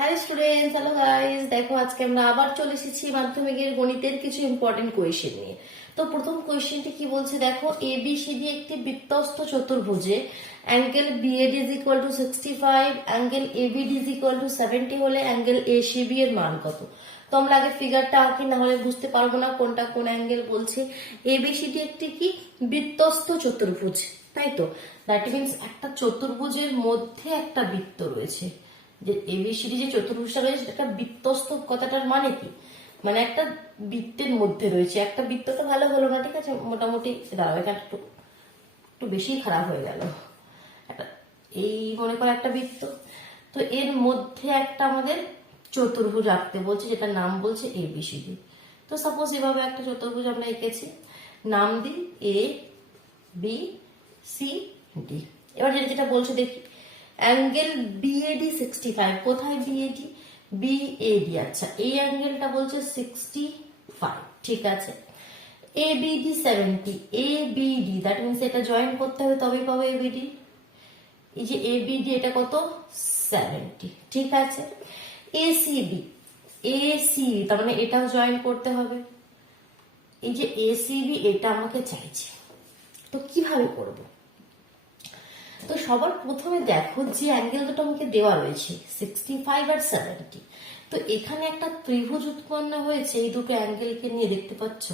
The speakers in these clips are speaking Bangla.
Hello students, hello guys. দেখো আজকে আমরা আবার চলে এসেছি মাধ্যমিকের গণিতের কিছু ইম্পর্টেন্ট কোয়েশ্চেন নিয়ে। তো প্রথম কোয়েশ্চেনটি কি বলছে দেখো, এবিসিডি একটি বৃত্তস্থ চতুর্ভুজে angle BAD is equal to 65, angle ABD is equal to 70 হলে অ্যাঙ্গেল এসিবি এর মান কত? তো আমরা আগে ফিগারটা আঁকি, না হলে বুঝতে পারবো না কোনটা কোন অ্যাঙ্গেল বলছে। এবিসিডি একটি কি বৃত্তস্থ চতুর্ভুজ, তাই তো। দ্যাট মিনস একটা চতুর্ভুজের মধ্যে একটা বৃত্ত রয়েছে। যে এবিসিডি যে চতুর্ভুজটা রয়েছে সেটা বৃত্তস্থ, কথাটার মানে কি, মানে একটা বৃত্তের মধ্যে রয়েছে। একটা বৃত্ত তো ভালো হলো না, ঠিক আছে, মোটামুটি দাঁড়াও, এখানে একটু একটু বেশি খারাপ হয়ে গেল। একটা এই মনে করো একটা বৃত্ত, তো এর মধ্যে একটা আমাদের চতুর্ভুজ আঁকতে বলছে, যেটার নাম বলছে এবিসিডি। তো সাপোজ এভাবে একটা চতুর্ভুজ আমরা এঁকেছি, নাম দিই এ বি সি ডি। এবার যেটা যেটা বলছে দেখি, অ্যাঙ্গেল বিএডি 65, কোথায় বিএডি? বিএডি, আচ্ছা এই অ্যাঙ্গেলটা বলছে 65, ঠিক আছে। এবিডি 70, এবিডি দ্যাট মিনস এটা জয়েন করতে হবে তবেই পাবো এবিডি। এই যে এবিডি এটা কত? 70, ঠিক আছে। এসিবি, এসিবি তার মানে এটাও জয়েন করতে হবে। এই যে এসিবি এটা আমাকে চাইছে, তো কিভাবে করবো? তো সবার প্রথমে দেখো যে অ্যাঙ্গেল দুটো আমাকে দেওয়া রয়েছে 65 আর 70, তো এখানে একটা ত্রিভুজ উৎপন্ন হয়েছে এই দুটো অ্যাঙ্গেলকে নিয়ে, দেখতে পাচ্ছ।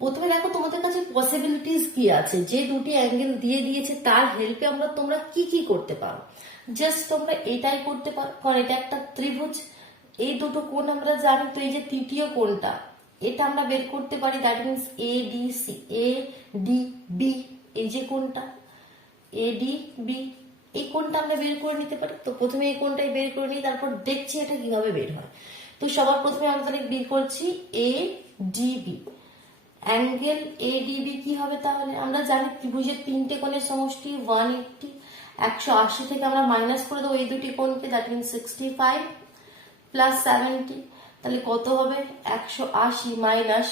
প্রথমে দেখো তোমাদের কাছে পসিবিলিটিস কি আছে, যে দুটি অ্যাঙ্গেল দিয়ে দিয়েছে তার হেল্পে তোমরা কি কি করতে পারো। জাস্ট তোমরা এটাই করতে পারো, কারণ এটা একটা ত্রিভুজ, এই দুটো কোণ আমরা জানি। তো এই যে তৃতীয় কোণটা এটা আমরা বের করতে পারি, that means A D C, A D B, এই যে কোণটা এ ডি বি, এই কোণটা আমরা বের করে নিতে পারি। তো প্রথমে এই কোণটাই বের করে নিই, তারপর দেখছি এটা কিভাবে বের হয়। তো সবার প্রথমে আমরা তাহলে বের করছি A D B. Angle ADB কি হবে তাহলে? আমরা জানি ত্রিভুজের তিনটে কোণের সমষ্টি 180, 180 থেকে আমরা মাইনাস করে দেবো এই দুটি কোণকে, দ্যাট মিনস 65 প্লাস 70, তাহলে কত হবে? 180 মাইনাস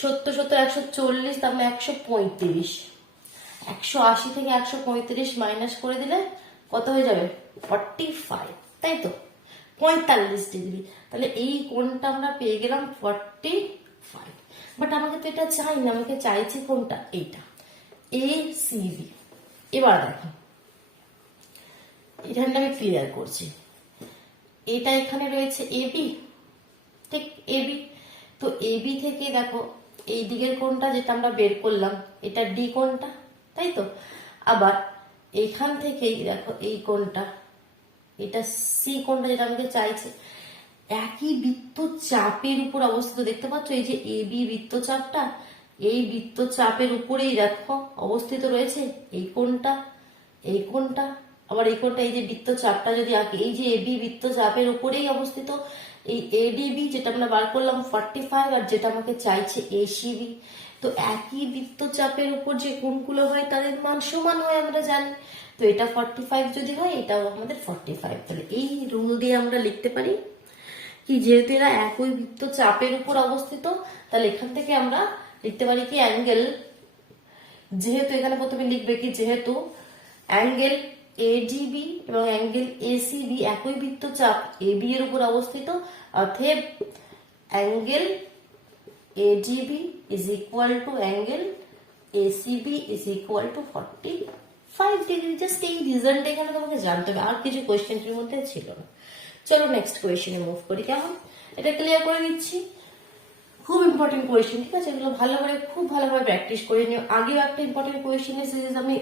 70 70 140, তার মানে 135। 180 থেকে 135 মাইনাস করে দিলে কত হয়ে যাবে? 45, তাই তো, 45 ডিগ্রি। তাহলে এই কোণটা আমরা পেয়ে গেলাম 45। বাট আমাকে তো এটা চাই না, আমাকে চাইছে কোনটা? এইটা এ সিবি। এবার দেখো এখানটা আমি ক্লিয়ার করছি, এটা এখানে রয়েছে এবি, ঠিক এবি। তো এবি থেকে দেখো এই দিকের কোণটা যেটা আমরা বের করলাম এটা ডি কোণটা, তাই তো। আবার এখান থেকেই দেখো এই কোণটা, এটা সি কোণটা যেটা আমাকে চাইছে, একই বৃত্তচাপের উপর অবস্থিত, দেখতে পাচ্ছ এই যে এবি বৃত্তচাপটা, এই বৃত্তচাপের উপরেই দেখো অবস্থিত রয়েছে এই কোণটা, এই কোণটা, আবার এই কোণটা, এই যে বৃত্তচাপটা যদি আঁকি, এই যে এবি বৃত্তচাপের উপরেই অবস্থিত এই এডিবি যেটা আমরা বার করলাম 45, আর যেটা আমাকে চাইছে এসিবি। তো একই বৃত্তচাপের উপর যে কোণগুলো হয় তাদের মান সমান হয় আমরা জানি। তো এটা 45 যদি হয় এটাও আমাদের 45, তাহলে এই রুল দিয়ে আমরা লিখতে পারি কি, যেহেতু এরা একই বৃত্তচাপের উপর অবস্থিত, তাহলে এখান থেকে আমরা লিখতে পারি কি অ্যাঙ্গেল, যেহেতু এখানে প্রথমে লিখবে কি, যেহেতু অ্যাঙ্গেল এডিবি এবং অ্যাঙ্গেল এসিবি একই বৃত্তচাপ এবি এর উপর অবস্থিত, অতএব angle ADB is equal to angle ACB is equal two 45 degree. Just এই রিজনটা এখানে তোমাকে জানতে হবে, আর কিছু কোয়েশ্চেনের মধ্যে ছিল না। চলো নেক্সট কোয়েশ্চেনে মুভ করি, কেমন? এটা ক্লিয়ার করে দিচ্ছি, খুব ইম্পর্টেন্ট কোয়েশ্চেন, ঠিক আছে। এগুলো ভালোভাবে খুব ভালোভাবে প্র্যাকটিস করে নিও। আগেও একটা ইম্পর্টেন্ট কোয়েশ্চেনের সিরিজ আমি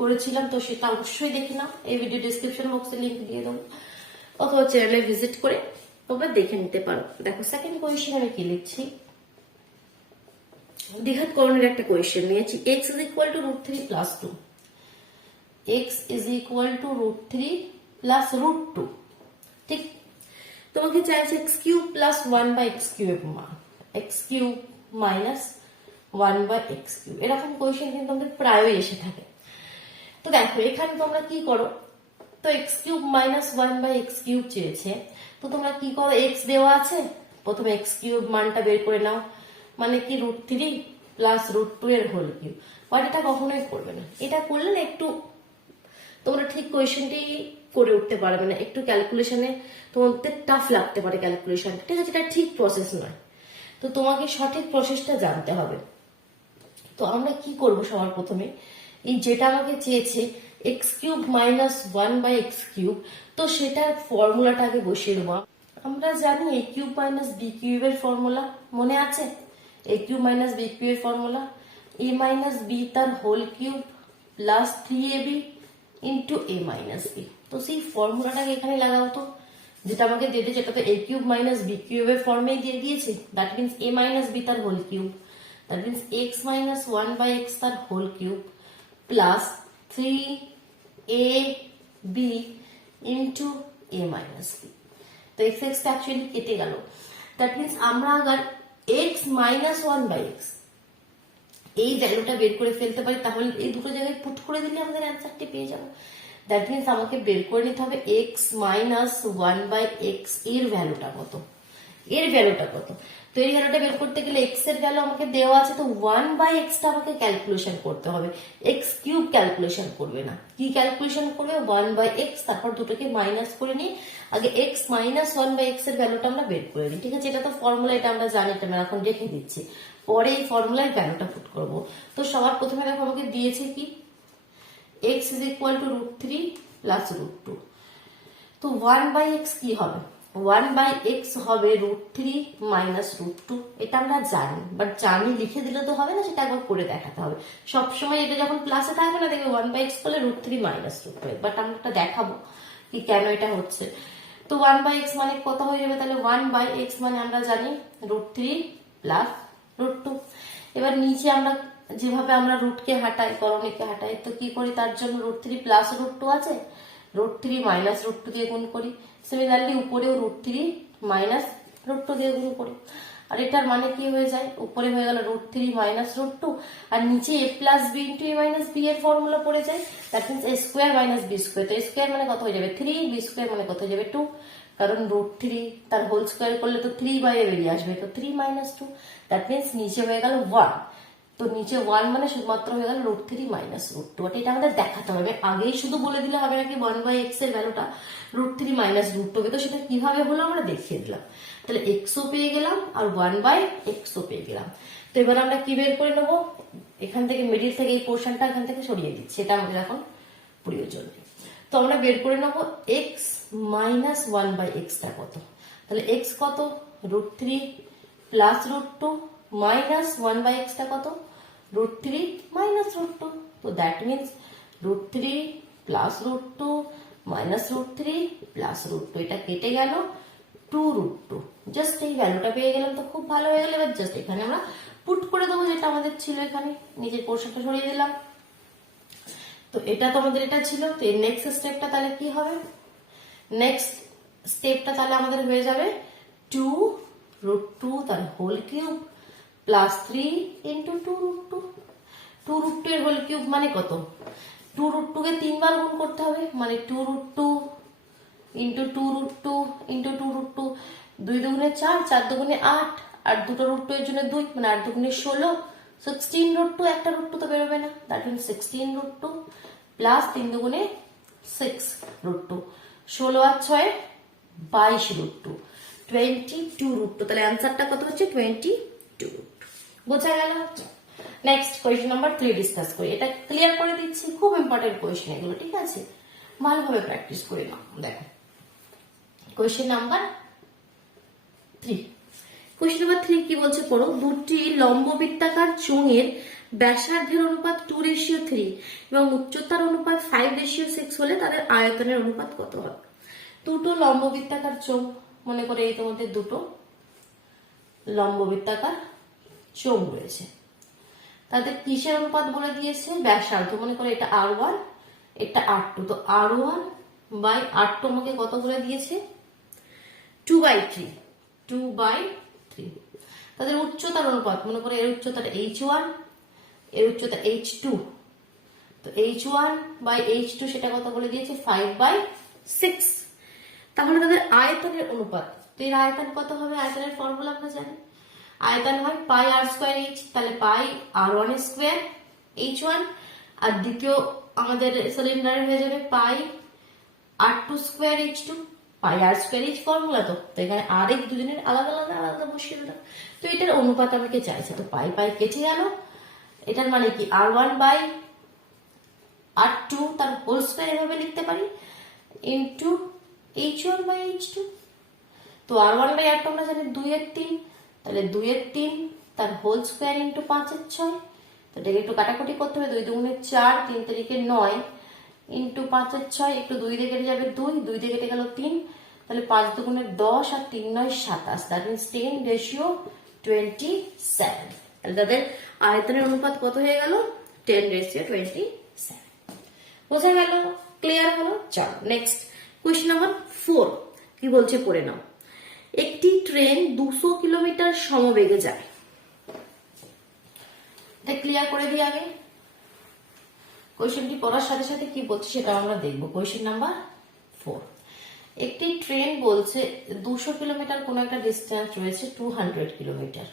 করেছিলাম, তো সেটা অবশ্যই দেখে নাও, এই ভিডিও ডিসক্রিপশন বক্সে লিংক দিয়ে দেবো, অথবা চ্যানেলে ভিজিট করে তোমরা দেখে নিতে পারো। দেখো সেকেন্ড কোয়েশ্চেন আমি কি লিখছি, দ্বিঘাতকরণের একটা কোয়েশ্চেন নিয়েছি। x is equal to √3 plus 2, x is equal to √3 plus √2, ঠিক। তোমাকে চাইছে x cube plus 1 by x cube মান, x cube minus 1 by x cube, এরকম কোয়েশ্চেন কিন্তু আমাদের প্রায়ই এসে থাকে। তো দেখো এখানে তোমরা কি করো, তো x cube minus 1 by x cube চেয়েছে, তো তোমরা কি করো, x দেওয়া আছে, প্রথমে x কিউব মানটা বের করে নাও, মানে কি √3 প্লাস √2 এর হোল কিউব। বাট এটা কখনোই করবে না, এটা করলে না একটু তোমরা ঠিক কোয়েশ্চেনটি করে উঠতে পারবে না, একটু ক্যালকুলেশনে তোমাদের টাফ লাগতে পারে ক্যালকুলেশন, ঠিক আছে, এটা ঠিক প্রসেস নয়। তো তোমাকে সঠিক প্রসেসটা জানতে হবে। তো আমরা কি করব, সবার প্রথমে এই যেটা আমাকে চেয়েছে X cube minus one by X cube, তো সেটার ফর্মুলাটা আগে বসিয়ে দেবো। আমরা জানি এ কিউব মাইনাস বি কিউবের ফর্মুলা, মনে আছে? এ কিউব মাইনাস বি কিউবের ফর্মুলা এ মাইনাস বি তার whole cube plus 3ab into A minus B. তো সেই ফর্মুলাটাকে এখানে লাগাও তো, যেটা আমাকে দিয়ে দিয়েছে এটা তো এ কিউব মাইনাস বি কিউবের ফর্মে দিয়ে দিয়েছে, that means A minus B তার whole cube, that means X minus one by X তার whole cube plus 3ab into A minus B. তো এক্স এক্স অ্যাকচুয়ালি কেটে গেল, দ্যাট মিনস আমরা আবার X minus one by X এই ভ্যালুটা বের করে ফেলতে পারি, তাহলে এই দুটো জায়গায় পুট করে দিলে আমাদের অ্যান্সারটি পেয়ে যাবো। দ্যাট মিনস আমাকে বের করে নিতে হবে x minus one by x এর ভ্যালুটা কত, এর ভ্যালুটা কত। তো এই ভ্যালুটা বের করতে গেলে এক্স এর ভ্যালু আমাকে দেওয়া আছে, তো ওয়ান বাই এক্সটা আমাকে ক্যালকুলেশন করতে হবে, এক্স কিউব ক্যালকুলেশন করবে না। কি ক্যালকুলেশন করবে? ওয়ান বাই এক্স, তারপর দুটোকে মাইনাস করে নিয়ে আগে x minus one by x এর ভ্যালুটা আমরা বের করে নিই, ঠিক আছে? এটা তো ফর্মুলা, এটা আমরা জানি, এটা আমরা এখন রেখে দিচ্ছি, পরে এই ফর্মুলায় ভ্যালুটা পুট করবো। তো সবার প্রথমে দেখো আমাকে দিয়েছে কি x is equal to √3 plus √2, তো 1 by x কি হবে? 1 by x হবে √3 minus √2, এটা আমরা জানি, বাট জানি লিখে দিলে তো হবে না, সেটা একবার করে দেখাতে হবে। সবসময় এটা যখন প্লাসে থাকবে না, দেখবে 1 by x করলে √3 minus √2, বাট আমরা এটা দেখাবো কি কেন এটা হচ্ছে। তো 1 by x মানে কত হয়ে যাবে? তাহলে 1 by x মানে আমরা জানি √3 plus √2। এবার নিচে আমরা যেভাবে আমরা রুটকে হাঁটাই, করণীকে হাঁটাই, তো কি করি? তার জন্য √3 প্লাস √2 আছে, √3 মাইনাস √2 দিয়ে গুণ করি। সিমিলারলি উপরেও √3 মাইনাস √2 দিয়ে গুণ করি। আর এটার মানে কি হয়ে যায়? উপরে হয়ে গেল √3 মাইনাস √2, আর নিচে a plus B into A minus B এর ফর্মুলা পড়ে যায়, that means a square minus B square. তো a স্কোয়ার মানে কত হয়ে যাবে? 3, বি স্কোয়ার মানে কত হয়ে যাবে? 2, কারণ √3 তার হোল স্কোয়ার করলে তো 3 বাইরে বেরিয়ে আসবে, তো 3 মাইনাস 2, দ্যাট মিনস নিচে হয়ে গেল 1। তো নিচে 1 মানে শুধুমাত্র হয়ে গেল √3 মাইনাস √2, এটা আমাদের দেখাতে হবে। আগেই শুধু বলে দিলে হবে নাকি 1 বাই এক্স এর ভ্যালুটা √3 মাইনাস √2 হবে, তো সেটা কিভাবে হলো আমরা দেখিয়ে দিলাম। তাহলে এক্সও পেয়ে গেলাম আর 1 বাই এক্সও পেয়ে গেলাম। তো এবার আমরা কি বের করে নেবো? এখান থেকে মিডিল থেকে এই পোর্শনটা এখান থেকে সরিয়ে দিচ্ছি, এটা আমাদের এখন প্রয়োজন নেই। তো আমরা বের করে নেবো এক্স মাইনাস 1 বাই এক্সটা কত। তাহলে এক্স কত? √3 প্লাস √2 মাইনাস 1 বাই এক্সটা কত? √3 মাইনাস √2। তো that means √3 plus √2 minus √3 plus √2, এটা কেটে গেল 2√2। জাস্ট এই ভ্যালুটা পেয়ে গেলাম, তো খুব ভালো হয়ে গেল। এবার জাস্ট এখানে আমরা পুট করে দেবো যেটা আমাদের ছিল, এখানে নিজের পোর্শনটা সরিয়ে দিলাম। তো এটা তো আমাদের এটা ছিল। তো এর নেক্সট স্টেপটা তাহলে কি হবে? নেক্সট স্টেপটা তাহলে আমাদের হয়ে যাবে 2√2 তার হোল কিউব প্লাস 3 ইন্টু 2√2। 2√2 এর হোল কিউব মানে কত? 2√2 কে 3 বার গুণ করতে হবে, মানে 2√2 ইন্টু 2√2 ইন্টু 2√2, 2 দুগুণে 4, 4 দুগুণে 8, আর দুটো √2 এর জন্য 2, মানে 8 দুগুণে 16, 16√2, একটা √2 তো বেরোবে না, দ্যাট মিনস 16√2 প্লাস 3 দুগুণে 6√2, 16 আর 6 22√2, 22√2। তাহলে অ্যান্সারটা কত হচ্ছে? 22। বোঝা গেল? নেক্সট কোয়েশ্চেন নাম্বার 3 ডিসকাস করি। এটা ক্লিয়ার করে দিচ্ছি, খুব ইম্পর্টেন্ট কোয়েশ্চেন এগুলো, ঠিক আছে? ভালোভাবে প্র্যাকটিস করে নাও। দেখো কোয়েশ্চেন নাম্বার 3। কোয়েশ্চেন নাম্বার 3 কি বলছে পড়ো। দুটি লম্ববৃত্তাকার চোঙের ব্যাসার্ধের অনুপাত 2:3 এবং উচ্চতার অনুপাত 5:6 হলে তাদের আয়তনের অনুপাত কত হবে? দুটো লম্ববৃত্তাকার চোঙ, মনে করে এই তোমাদের দুটো লম্ববৃত্তাকার চোঙ রয়েছে, তাদের কিসের অনুপাত বলে দিয়েছে? ব্যাসার্ধ। মনে করে এটা R1, এটা R2, তো R1 বাই R2 আমাকে কত বলে দিয়েছে? 2/3, 2/3। তাদের উচ্চতার অনুপাত, মনে করে এর উচ্চতাটা H1, এর উচ্চতা H2, তো H1 বাই H2 সেটা কত বলে দিয়েছে? 5/6। তাহলে তাদের আয়তনের অনুপাত, তো এর আয়তন কত হবে? আয়তনের ফর্মুলা আমরা জানি, আয়তন হয় পাই r স্কোয়ার h, তাহলে পাই r1 স্কোয়ার h1, আর দ্বিতীয় আমাদের সিলিন্ডারে হয়ে যাবে পাই r2 স্কোয়ার h2, পাই r স্কোয়ার h ফর্মুলা। তো এখানে আর এক দুজনের আলাদা আলাদা আলাদা বসিয়ে দিলাম। তো এটার অনুপাত আমাকে চাইছে, তো পাই পাই কেটে গেল। এটার মানে কি r1 বাই r2 তার হোল স্কোয়ার এভাবে লিখতে পারি, ইন্টু h1 বাই h2। তো r1 বাই r2 আমরা জানি 2/3, তাহলে 2/3 তার হোল স্কোয়ার ইন্টু 5/6। তো এটাকে একটু কাটাকুটি করতে হবে, 2 দুগুণে 4, 3 তারিখে 9 ইন্টু 5/6, একটু 2 দিয়ে কেটে যাবে 2, 2 দিয়ে কেটে গেল 3, তাহলে 5 দুগুণে 10 আর 3 9 27, দ্যাট মিনস 10:27। তাহলে তাদের আয়তনের অনুপাত কত হয়ে গেল? 10:27। বোঝা গেল? ক্লিয়ার হলো? চলো নেক্সট কোয়েশ্চেন নাম্বার 4 কি বলছে পড়ে নাও। একটি ট্রেন 200 কিলোমিটার সমবেগে যায়। এটা ক্লিয়ার করে দিই আগে। কোয়েশ্চেনটি পড়ার সাথে সাথে কি বলছে সেটা আমরা দেখবো। কোয়েশ্চেন নাম্বার 4, একটি ট্রেন বলছে 200 কিলোমিটার কোন একটা ডিস্টেন্স রয়েছে, 200 কিলোমিটার,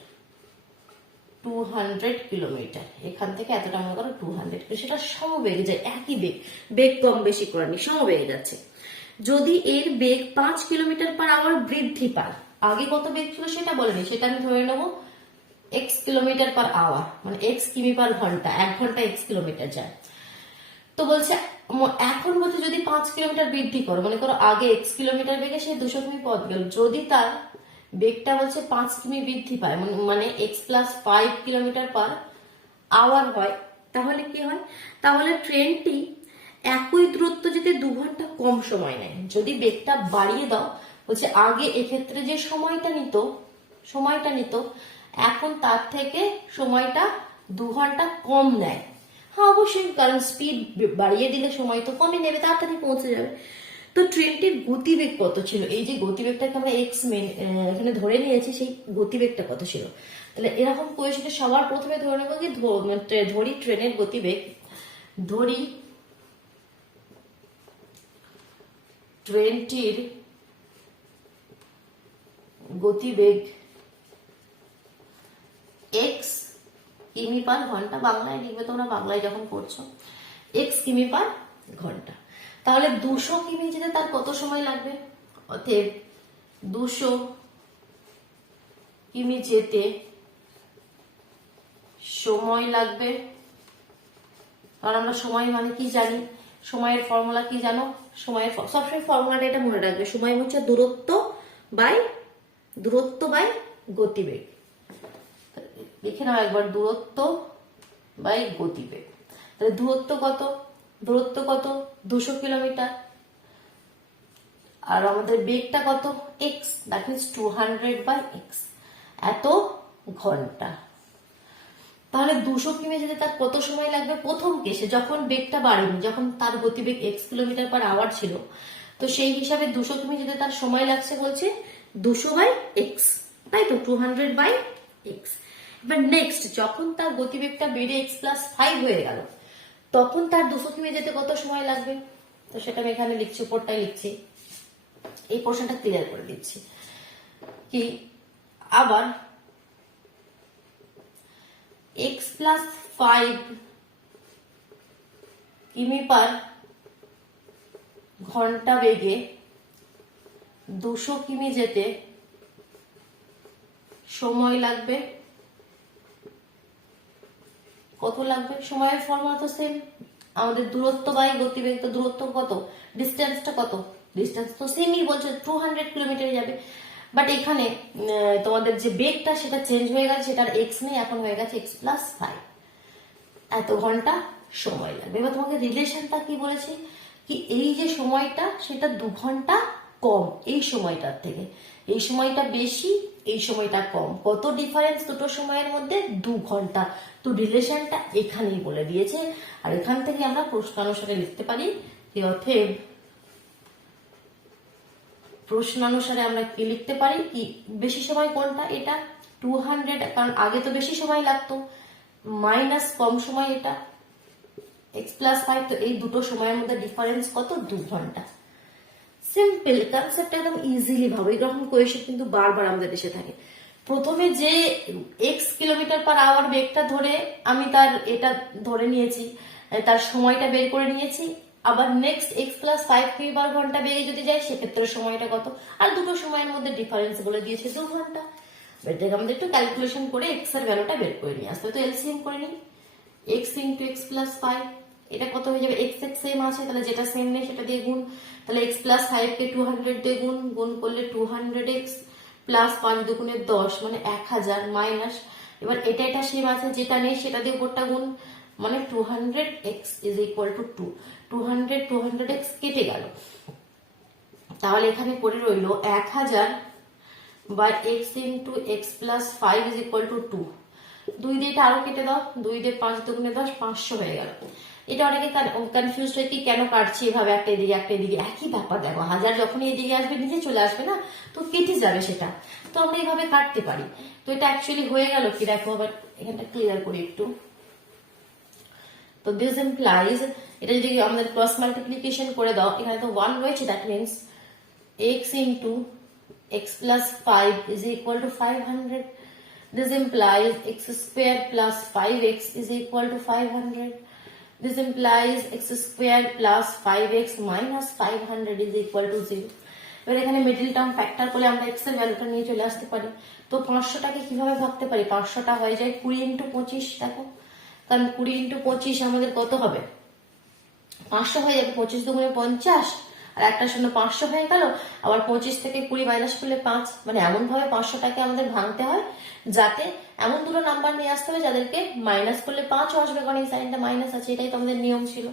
200 কিলোমিটার, এখান থেকে এতটা মনে করো 200, সেটা সমবেগে যায়, একই বেগ, বেগ কম বেশি করেনি, সমবেগে যাচ্ছে। যদি এর বেগ 5 কিলোমিটার পার আওয়ার বৃদ্ধি পায়, আগে কত বেগ ছিল সেটা বলেনি, সেটা আমি ধরে নেবো x কিলোমিটার পার আওয়ার, মানে x কিমি পার ঘন্টা, 1 ঘন্টা x কিলোমিটার যায়। তো বলছে এখন বলছে যদি 5 কিলোমিটার বৃদ্ধি করো, মনে করো আগে x কিলোমিটার বেগে সে 200 কিমি পথ গেল, যদি তার বেগটা বলছে 5 কিমি বৃদ্ধি পায়, মানে x plus 5 kilometre per hour হয়, তাহলে কি হয়? তাহলে ট্রেনটি একই দূরত্ব যেতে 2 ঘন্টা কম সময় নেয়। যদি বেগটা বাড়িয়ে দাও, বলছে আগে এক্ষেত্রে যে সময়টা নিত এখন তার থেকে সময়টা 2 ঘন্টা কম নেয়। হ্যাঁ অবশ্যই, কারণ স্পিড বাড়িয়ে দিলে সময় তো কমই নেবে, তাড়াতাড়ি পৌঁছে যাবে। তো ট্রেনটির গতিবেগ কত ছিল? এই যে গতিবেগটাকে আমরা এক্স এখানে ধরে নিয়েছি, সেই গতিবেগটা কত ছিল? তাহলে এরকম কোয়েশ্চনে সবার প্রথমে ধরে নেবো কি ধরি ট্রেনের গতিবেগ, ধরি ট্রেনটির গতিবেগ এক্স কিমি পার ঘন্টা, বাংলায় লিখবে তোমরা বাংলায় যখন পড়ছো, এক্স কিমি পার ঘন্টা। তাহলে 200 কিমি যেতে তার কত সময় লাগবে? অতএব 200 কিমি যেতে সময় লাগবে, কারণ আমরা সময় মানে কি জানি, সময়ের ফর্মুলা কি জানো? সময়ের সবসময় ফর্মুলাটা এটা মনে রাখবে, সময় হচ্ছে দূরত্ব বাই গতিবেগ। লিখে নাও একবার, দূরত্ব বাই গতিবেগ। তাহলে দূরত্ব কত? 200 কিলোমিটার, আর আমাদের বেগটা কত? x, that means 200 by x, এত ঘন্টা। তাহলে 200 কিমি যেতে তার কত সময় লাগবে? প্রথম কেসে যখন বেগটা বাড়েনি, যখন তার গতিবেগ x কিলোমিটার পার আওয়ার ছিল, তো সেই হিসাবে 200 কিমি যেতে তার সময় লাগছে বলছে 200 বাই x, তাই তো 200 বাই x। এবার নেক্সট, যখন তার গতিবেগটা বেড়ে x প্লাস 5 হয়ে গেল, তখন তার 200 কিমি যেতে কত সময় লাগবে? তো সেটা আমি এখানে লিখছি, উপরটাই লিখছি, এই পোর্শনটা ক্লিয়ার করে দিচ্ছি। কি আবার x প্লাস 5 কিমি পার ঘন্টা বেগে 200 কিমি যেতে সময় লাগবে কত লাগবে? সময়ের ফর্মুলা তো সেম, আমাদের দূরত্ব বাই গতিবেগ। তো দূরত্ব কত, ডিস্টেন্সটা কত? ডিস্টেন্স তো সেমই বলছে, 200 কিলোমিটার যাবে। বাট এখানে তোমাদের যে বেগটা সেটা চেঞ্জ হয়ে গেছে, সেটার এক্স নেই, এখন হয়ে গেছে এক্স প্লাস 5, এত ঘন্টা সময় লাগবে। এবার তোমাকে রিলেশনটা কি বলেছে, কি এই যে সময়টা সেটা 2 ঘন্টা কম এই সময়টার থেকে, এই সময়টা বেশি, এই সময়টা কম, কত ডিফারেন্স দুটো সময়ের মধ্যে? 2 ঘন্টা। তো রিলেশনটা এখানেই বলে দিয়েছে। আর এখান থেকে আমরা প্রশ্নানুসারে লিখতে পারি যে অতএব প্রশ্নানুসারে আমরা কি লিখতে পারি, কি বেশি সময় কোনটা? এটা 200, কারণ আগে তো বেশি সময় লাগতো, মাইনাস কম সময় এটা x প্লাস 5, তো এই দুটো সময়ের মধ্যে ডিফারেন্স কত? 2 ঘন্টা। সিম্পল কনসেপ্ট, একদম ইজিলি ভাবো। এরকম কোয়েশ্চেন কিন্তু বারবার আমাদের এসে থাকে। প্রথমে যে x কিলোমিটার পার আওয়ার বেগটা ধরে আমি তার এটা ধরে নিয়েছি, তার সময়টা বের করে নিয়েছি। আবার নেক্সট x+5 বেগে যদি যায় সেক্ষেত্রে সময়টা কত, আর দুটো সময়ের মধ্যে ডিফারেন্স বলে দিয়েছে 2 ঘন্টা। এটাকে আমাদের একটু ক্যালকুলেশন করে এক্স এর ভ্যালুটা বের করে নিয়ে আসতে হবে। তো এলসিএম করে নিই, x × x+5, এটা কত হয়ে যাবে, x সেম আছে তাহলে যেটা সেম নেই সেটা দিয়ে গুণ, তাহলে x+5 কে 200 দিয়ে গুণ করলে 200x প্লাস 5 দুগুণে 10 মানে 1000 মাইনাস, এবার এটা সেম আছে যেটা নেই সেটা দিয়ে উপরটা গুণ মানে 200x = 2, 200x কেটে গেল, তাহলে এখানে পড়ে রইল 1000 বা x × x+5 = 2, 2 দিয়ে এটা আরো কেটে দাও, 2 দিয়ে 5 দুগুণে 10, 500 হয়ে গেল। এটা অনেকে কনফিউজ হয় কি কেন কাটছি এভাবে একটা এদিকে একটা এদিকে, একই ব্যাপার দেখো, হাজার যখনই এদিকে আসবে নিচে চলে আসবে না, তো কেটে যাবে সেটা, তো আমরা এইভাবে কাটতে পারি। তো এটা অ্যাকচুয়ালি হয়ে গেল কি দেখো, আবার এখানটা ক্লিয়ার করি একটু। তো দিস ইমপ্লাইজ, এটা যদি আমাদের ক্রস মাল্টিপ্লিকেশন করে দাও, এখানে তো 1 রয়েছে, that means x × x+5 = 500. This implies x² + 5x = 500. This implies x² + 5x - 500 = 0. এবার এখানে মিডল টার্ম ফ্যাক্টর করলে আমরা x এর ভ্যালুটা নিয়ে চলে আসতে পারি। তো 500টাকে কিভাবে ভাগতে পারি, 500টা হয়ে যায় 20 × 25, দেখো, কারণ 20 × 25 আমাদের কত হবে, 500 হয়ে যাবে, 25 দুগুণে 50, আর একটা শূন্য 500 হয়ে গেল, আবার 25 থেকে 20 মাইনাস করলে 5, মানে এমন ভাবে 500টাকে আমাদের ভাঙতে হয় যাতে এমন দুটো নাম্বার নিয়ে আসতে হবে যাদেরকে মাইনাস করলে 5 আসবে, কারণ এই সাইনটা মাইনাস আছে, এটাই তো আমাদের নিয়ম ছিল।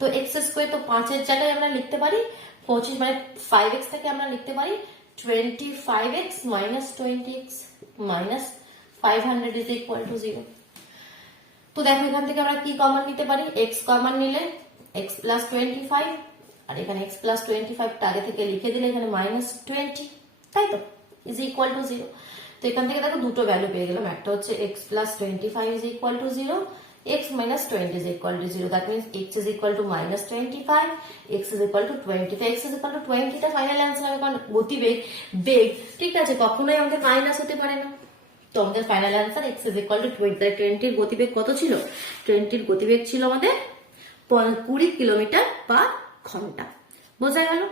তো x² তো 5 এর জায়গায় আমরা লিখতে পারি 25, মানে 5x থেকে আমরা লিখতে পারি 25x - 20x - 500 = 0। তো দেখো এখান থেকে আমরা কি কমন নিতে পারি, x কমন নিলে x+25, আর এখানে x+25 টা আগে থেকে লিখে দিলে এখানে -20, তাই তো, = 0। তো এখান থেকে দেখো দুটো ভ্যালু পেয়ে গেলাম, একটা হচ্ছে x+25 = 0, x - 20 = 0, that means x = -25, x = 20। তো x = 20 টা ফাইনাল অ্যান্সার হবে, কারণ গতিবেগ বেগ ঠিক আছে কখনোই আমাদের মাইনাস হতে পারে না। তো আমাদের ফাইনাল অ্যান্সার x = 20। 20 এর গতিবেগ কত ছিল, 20 এর গতিবেগ ছিল আমাদের 20 কিলোমিটার/ঘন্টা। বোঝা গেল?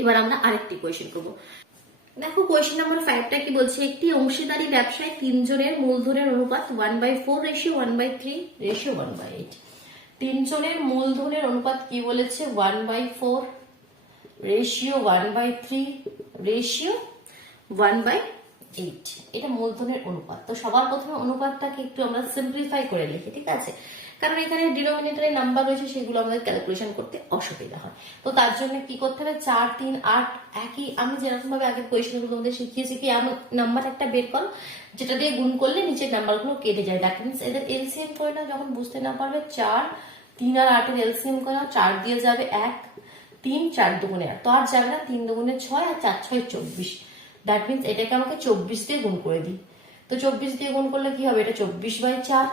এবার আমরা আরেকটি কোয়েশ্চেন করব। দেখো কোয়েশ্চেন নাম্বার 5টা কি বলছে, একটি অংশীদারি ব্যবসায় 3 জনের মূলধনের অনুপাত 1/4 রেশিও 1/3 রেশিও 1/8। 3 জনের মূলধনের অনুপাত কি বলেছে, 1/4 রেশিও 1/3 রেশিও 1/8, এটা মূলধনের অনুপাত। তো সবার প্রথমে অনুপাতটাকে একটু আমরা সিম্পলিফাই করে লিখি, ঠিক আছে, কারণ এখানে ডিনোমিনেটরে নাম্বার রয়েছে সেগুলো আমাদের ক্যালকুলেশন করতে অসুবিধা হয়। তো তার জন্য কি করতে হবে, 4, 3, 8 একই, আমি যেরকম ভাবে আগের কোয়েশ্চেনগুলো তোমাদের শিখিয়েছি কি নাম্বার একটা বের করো যেটা দিয়ে গুণ করলে নিচের নাম্বারগুলো কেটে যায়, দ্যাট মিনস এদের এলসিএম করে নাও, যখন বুঝতে না পারবে 4, 3 আর 8 এর এলসিএম করে নাও, 4 দিয়ে যাবে 1, 3, 4 দুগুণে 8, তো আর যাবে না, 3 দুগুণে 6 আর 4 6 24, দ্যাট মিনস এটাকে আমাকে 24 দিয়ে গুণ করে দিই। তো 24 দিয়ে গুণ করলে কি হবে, এটা 24/4,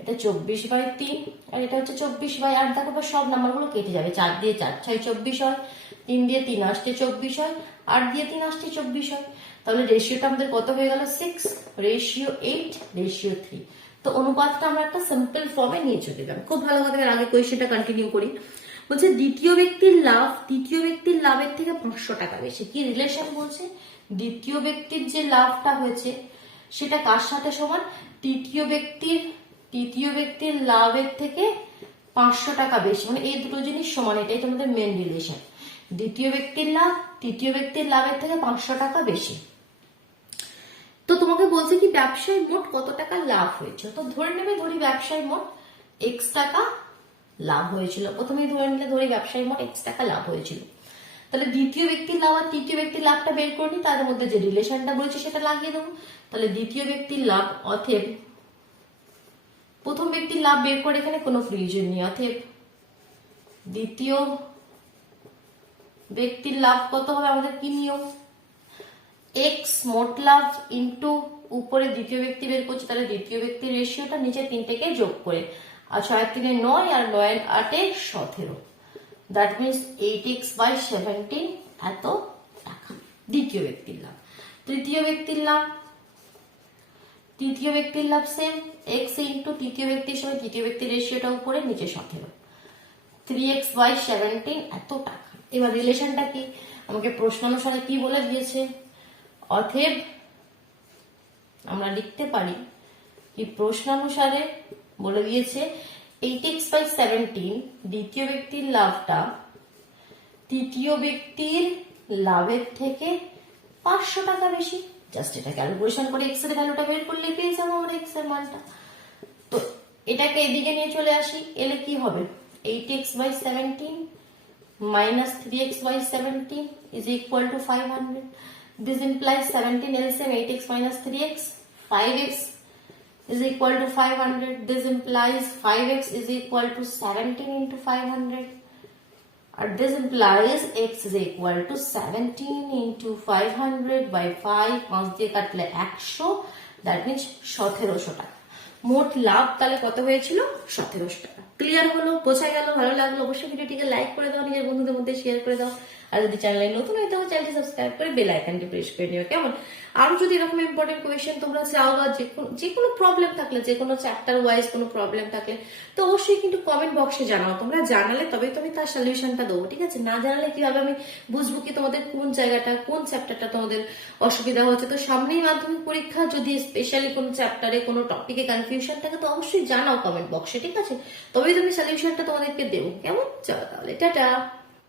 এটা 24/3, আর এটা হচ্ছে 24/8। দেখো সব নাম্বারগুলো কেটে যাবে, 4 দিয়ে 4 6 24 হয়, 3 দিয়ে 3 আসতে 24 হয়, 8 দিয়ে 3 আসতে 24 হয়, তাহলে রেশিওটা আমাদের কত হয়ে গেল, 6:8 রেশিও 3। তো অনুপাতটা আমরা একটা সিম্পল ফর্মে নিয়ে চলে গেলাম। খুব ভালো কথা, আগে কোয়েশ্চেনটা কন্টিনিউ করি। বলছে দ্বিতীয় ব্যক্তির লাভ তৃতীয় ব্যক্তির লাভের থেকে 500 টাকা বেশি। কি রিলেশন বলছে, দ্বিতীয় ব্যক্তির যে লাভটা হয়েছে সেটা কার সাথে সমান, তৃতীয় ব্যক্তির লাভের থেকে 500 টাকা বেশি, মানে এই দুটো জিনিস সমান, এটাই তোমাদের মেন রিলেশন। দ্বিতীয় ব্যক্তির লাভ তৃতীয় ব্যক্তির লাভের থেকে 500 টাকা বেশি। তো তোমাকে বলছে কি ব্যবসায় মোট কত টাকা লাভ হয়েছে, তো ধরে নেবে, ধরি ব্যবসায় মোট x টাকা লাভ হয়েছিল, প্রথমেই ধরে নিলে ধরি ব্যবসায় মোট x টাকা লাভ হয়েছিল, তাহলে দ্বিতীয় ব্যক্তির লাভ আর তৃতীয় ব্যক্তির লাভটা বের করে নি, তাদের মধ্যে যে রিলেশনটা বলেছে সেটা লাগিয়ে দেবো। তাহলে দ্বিতীয় ব্যক্তির লাভ অতএব প্রথম ব্যক্তির লাভ বের করে এখানে কোনো প্রয়োজন নেই, অতএব দ্বিতীয় ব্যক্তির লাভ কত হবে, আমাদের কি নিয়ম, x মোট লাভ ইন্টু উপরে দ্বিতীয় ব্যক্তি বের করছে, তাহলে দ্বিতীয় ব্যক্তির রেশিওটা নিচে 3 থেকে যোগ করে, আর 6 3 9 আর 9 8 17, দ্যাট মিনস 8x/17 এত টাকা দ্বিতীয় ব্যক্তির লাভ। তৃতীয় ব্যক্তির লাভ সেম এক্স ইন্টু তৃতীয় ব্যক্তির সময় তৃতীয় ব্যক্তির রেশিওটা উপরে, নিচে 17, 3x/17 এত টাকা। এবার রিলেশনটা কি, আমাকে প্রশ্নানুসারে কি বলে দিয়েছে, অতএব আমরা লিখতে পারি কি প্রশ্নানুসারে বলে দিয়েছে 8x/17 দ্বিতীয় ব্যক্তির লাভটা তৃতীয় ব্যক্তির লাভের থেকে 500 টাকা বেশি। জাস্ট এটা ক্যালকুলেশন করে এক্স এর ভ্যালুটা বের করলে পেয়ে যাবো আমরা এক্স এর মানটা। তো এটাকে এদিকে নিয়ে চলে আসি, এলে কি হবে 8x/17 minus 3x/17 is equal to 500. This implies 17 LCM 8x minus 3x, 5x is equal to 500. This implies 5x is equal to 17 into 500. And this implies x is equal to 17 into 500 by 5, 5 দিয়ে কাটলে 100, that means 1700 টাকা। মোট লাভ তাহলে কত হয়েছিল, 1700 টাকা। ক্লিয়ার হলো, বোঝা গেল, ভালো লাগলো অবশ্যই ভিডিওটিকে লাইক করে দাও, নিজের বন্ধুদের মধ্যে শেয়ার করে দাও, আর যদি চ্যানেলে নতুন হয়ে থাকো চ্যানেলটি সাবস্ক্রাইব করে বেল আইকনটি প্রেস করে নিও, কেমন? আরো যদি এরকম ইম্পর্টেন্ট কোয়েশ্চেন তোমরা চাও বা যে কোনো প্রবলেম থাকলে, যে কোনো চ্যাপ্টার ওয়াইজ কোনো প্রবলেম থাকলে তো অবশ্যই কিন্তু কমেন্ট বক্সে জানাও। তোমরা জানালে তবেই তো আমি তার সলিউশনটা দেবো, ঠিক আছে? না জানালে কিভাবে আমি বুঝবো কি তোমাদের কোন জায়গাটা, কোন চ্যাপ্টারটা তোমাদের অসুবিধা হচ্ছে। তো সামনেই মাধ্যমিক পরীক্ষা, যদি স্পেশালি কোনো চ্যাপ্টারে কোনো টপিকে কনফিউশন থাকে তো অবশ্যই জানাও কমেন্ট বক্সে, ঠিক আছে? তবেই তুমি সলিউশনটা তোমাদেরকে দেবো, কেমন? চলো তাহলে টাটা।